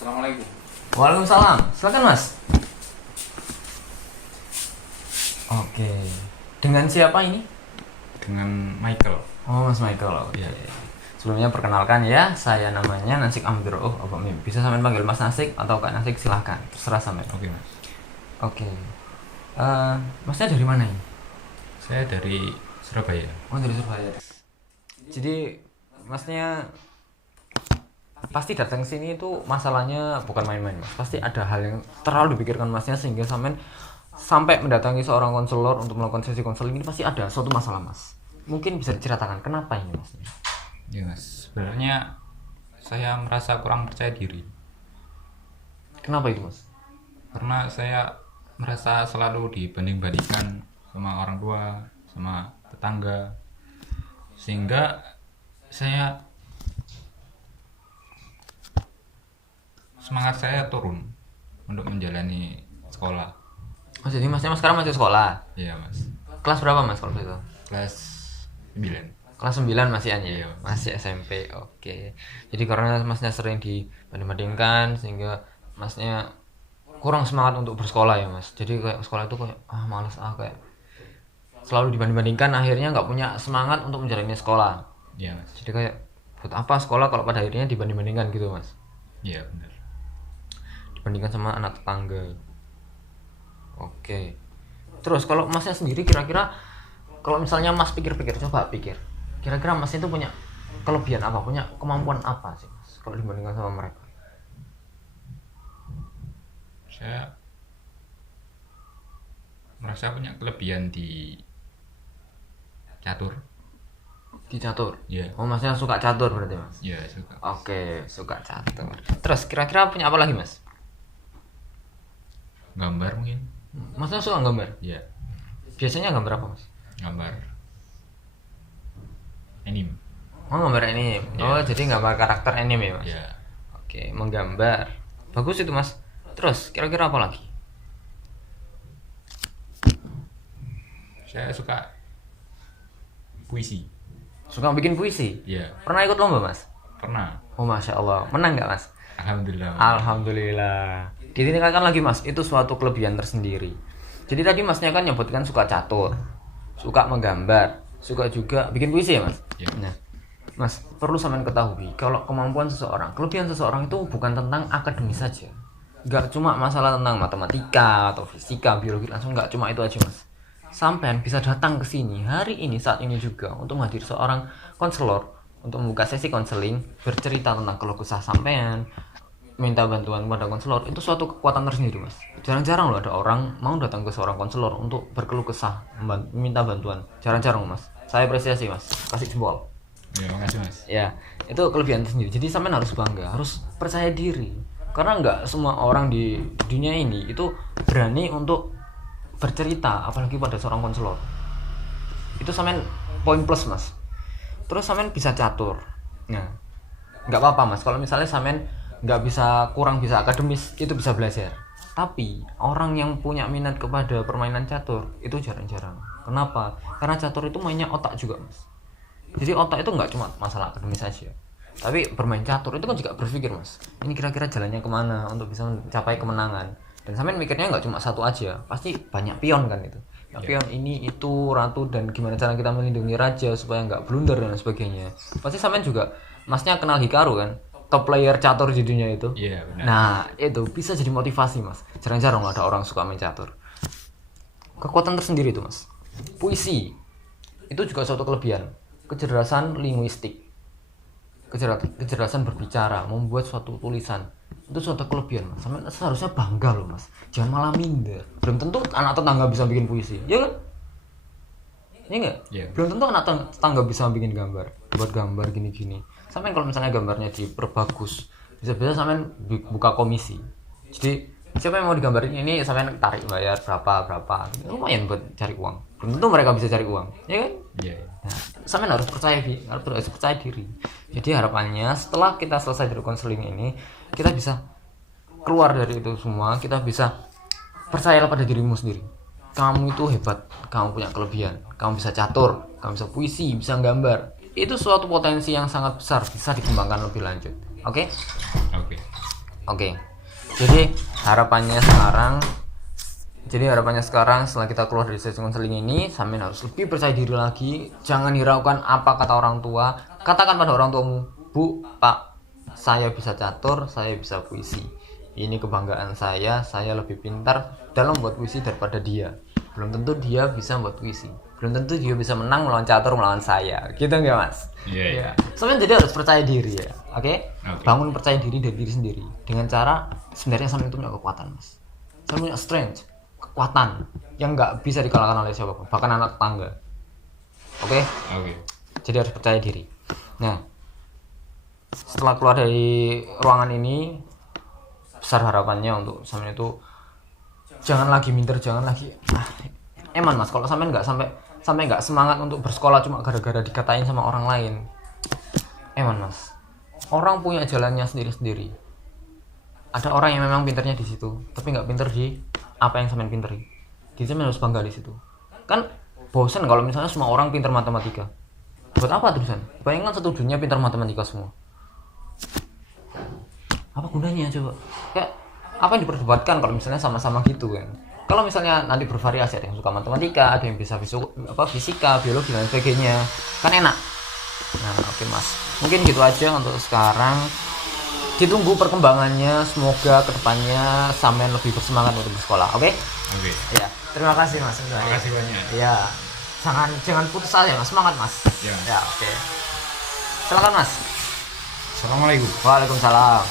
Assalamualaikum. Waalaikumsalam. Silakan Mas. Oke. Dengan siapa ini? Dengan Michael. Oh, Mas Michael. Oke. Iya. Sebelumnya perkenalkan ya, saya namanya Nasik Amdro. Bisa sampean panggil Mas Nasik atau Kak Nasik, silahkan. Terserah sampean. Oke mas. Oke. Masnya dari mana ini? Saya dari Surabaya. Oh, dari Surabaya. Jadi Masnya pasti datang sini itu masalahnya bukan main-main Mas. Pasti ada hal yang terlalu dipikirkan Masnya sehingga sampai mendatangi seorang konselor untuk melakukan sesi konseling. Ini pasti ada suatu masalah Mas. Mungkin bisa diceritakan kenapa ini Mas? Ya mas. Sebenarnya saya merasa kurang percaya diri Kenapa itu Mas? karena saya merasa selalu dibanding-bandingkan sama orang tua, sama tetangga, sehingga semangat saya turun untuk menjalani sekolah. Oh, jadi Masnya sekarang masih sekolah. Iya mas. Kelas berapa Mas kalau itu? Kelas 9. Kelas 9 masih ya? Iya. Masih SMP. Oke. Jadi karena Masnya sering dibanding-bandingkan sehingga Masnya kurang semangat untuk bersekolah ya Mas. Jadi kayak sekolah itu kayak malas kayak selalu dibanding-bandingkan, akhirnya nggak punya semangat untuk menjalani sekolah. Iya mas. Jadi kayak buat apa sekolah kalau pada akhirnya dibanding-bandingkan gitu Mas. Iya benar. Dibandingkan sama anak tetangga. Oke. Terus kalau Masnya sendiri kira-kira kalau misalnya Mas pikir-pikir, coba pikir. Kira-kira Mas itu punya kelebihan apa? Punya kemampuan apa sih Mas kalau dibandingkan sama mereka? Saya merasa punya kelebihan di catur. Di catur? Iya. Oh, Masnya suka catur berarti Mas? Iya suka. Oke, suka catur. Terus kira-kira punya apa lagi Mas? Gambar mungkin. Masnya suka gambar? Iya. Biasanya gambar apa Mas? Gambar anime. Oh, gambar anime. Oh, jadi gambar karakter anime ya Mas? Iya. Oke, menggambar. Bagus itu Mas. Terus kira-kira apa lagi? Saya suka puisi. Suka bikin puisi? Iya. Pernah ikut lomba Mas? Pernah. Oh, Masya Allah. Menang nggak Mas? Alhamdulillah. Alhamdulillah. Ditingkatkan lagi Mas, itu suatu kelebihan tersendiri. Jadi tadi Masnya kan nyebutkan suka catur, suka menggambar, suka juga bikin puisi ya Mas? Iya. Nah, Mas, perlu sampean ketahui kalau kemampuan seseorang, kelebihan seseorang itu bukan tentang akademis saja. Nggak cuma masalah tentang matematika atau fisika, biologi, langsung nggak cuma itu aja Mas. Sampean bisa datang ke sini hari ini saat ini juga untuk menghadiri seorang konselor untuk membuka sesi konseling, bercerita tentang keluh kesah sampean, minta bantuan kepada konselor. Itu suatu kekuatan tersendiri Mas. Jarang-jarang loh ada orang mau datang ke seorang konselor untuk berkeluh kesah, minta bantuan. Jarang-jarang Mas. Saya apresiasi Mas. Kasih jempol. Ya, makasih Mas. Ya, itu kelebihan tersendiri. Jadi sampean harus bangga, harus percaya diri. Karena nggak semua orang di dunia ini itu berani untuk bercerita, apalagi pada seorang konselor. Itu sampean poin plus Mas. Terus sampean bisa catur. Nah, nggak apa-apa Mas. Kalau misalnya sampean kurang bisa akademis, itu bisa belajar. Tapi orang yang punya minat kepada permainan catur itu jarang-jarang. Kenapa? Karena catur itu mainnya otak juga Mas. Jadi otak itu nggak cuma masalah akademis saja, tapi bermain catur itu kan juga berpikir Mas, ini kira-kira jalannya kemana untuk bisa mencapai kemenangan. Dan sampean mikirnya nggak cuma satu aja, pasti banyak pion kan itu. Nah, pion ini itu ratu dan gimana cara kita melindungi raja supaya nggak blunder dan sebagainya. Pasti sampean juga Masnya kenal Hikaru kan, top player catur di dunia itu. Iya benar. Nah itu bisa jadi motivasi Mas. Jarang-jarang ada orang suka main catur. Kekuatan tersendiri itu Mas. Puisi itu juga suatu kelebihan. Kecerdasan linguistik, kecerdasan berbicara, membuat suatu tulisan, itu suatu kelebihan Mas. Sampai seharusnya bangga loh Mas. Jangan malah minder. Belum tentu anak tetangga bisa bikin puisi, ya kan? Iya nggak? Iya. Belum tentu anak tetangga bisa bikin gambar, buat gambar gini-gini. Sampai kalau misalnya gambarnya diperbagus, bisa-bisa sampai buka komisi. Jadi siapa yang mau digambarin ini sampai tarik bayar berapa, lumayan buat cari uang. Belum tentu mereka bisa cari uang, ya kan? Iya. Nah, sampean harus percaya diri. Jadi harapannya setelah kita selesai dari konseling ini, kita bisa keluar dari itu semua, kita bisa percayalah pada dirimu sendiri. Kamu itu hebat, kamu punya kelebihan, kamu bisa catur, kamu bisa puisi, bisa gambar. Itu suatu potensi yang sangat besar, bisa dikembangkan lebih lanjut. Oke? Oke. Oke. Jadi harapannya sekarang setelah kita keluar dari sesi konseling ini, sampean harus lebih percaya diri lagi. Jangan hiraukan apa kata orang tua. Katakan pada orang tuamu, "Bu, Pak, saya bisa catur, saya bisa puisi. Ini kebanggaan saya lebih pintar dalam membuat puisi daripada dia. Belum tentu dia bisa membuat puisi. Belum tentu dia bisa menang melawan catur melawan saya." Gitu enggak, Mas? Iya. Sampean jadi harus percaya diri ya. Oke? Oke. Bangun percaya diri dari diri sendiri dengan cara sebenarnya sampean itu punya kekuatan, Mas. Sampean punya strength, kekuatan yang nggak bisa dikalahkan oleh siapapun, bahkan anak tetangga. Oke? Jadi harus percaya diri. Nah, setelah keluar dari ruangan ini, besar harapannya untuk sampean itu jangan lagi minder, jangan lagi eman, Mas. Kalau sampean nggak sampai nggak semangat untuk bersekolah cuma gara-gara dikatain sama orang lain, eman, Mas. Orang punya jalannya sendiri-sendiri. Ada orang yang memang pinternya di situ, tapi nggak pinter di apa yang sampean pinteri. Jadi sampean harus bangga di situ. Kan bosan kalau misalnya semua orang pinter matematika. Buat apa terusan? Bayangkan satu dunia pinter matematika semua. Apa gunanya coba? Kayak apa yang diperdebatkan kalau misalnya sama-sama gitu kan? Kalau misalnya nanti bervariasi, ada yang suka matematika, ada yang bisa fisika, biologi dan sebagainya, kan enak. Nah, oke, Mas. Mungkin gitu aja untuk sekarang. Ditunggu perkembangannya, semoga kedepannya sampean lebih bersemangat untuk bersekolah. Oke? Ya, terima kasih, Mas. Terima kasih banyak. Ya, jangan putus asa, Mas. Semangat, Mas. Ya. Ya, oke. Silakan, Mas. Assalamualaikum. Waalaikumsalam.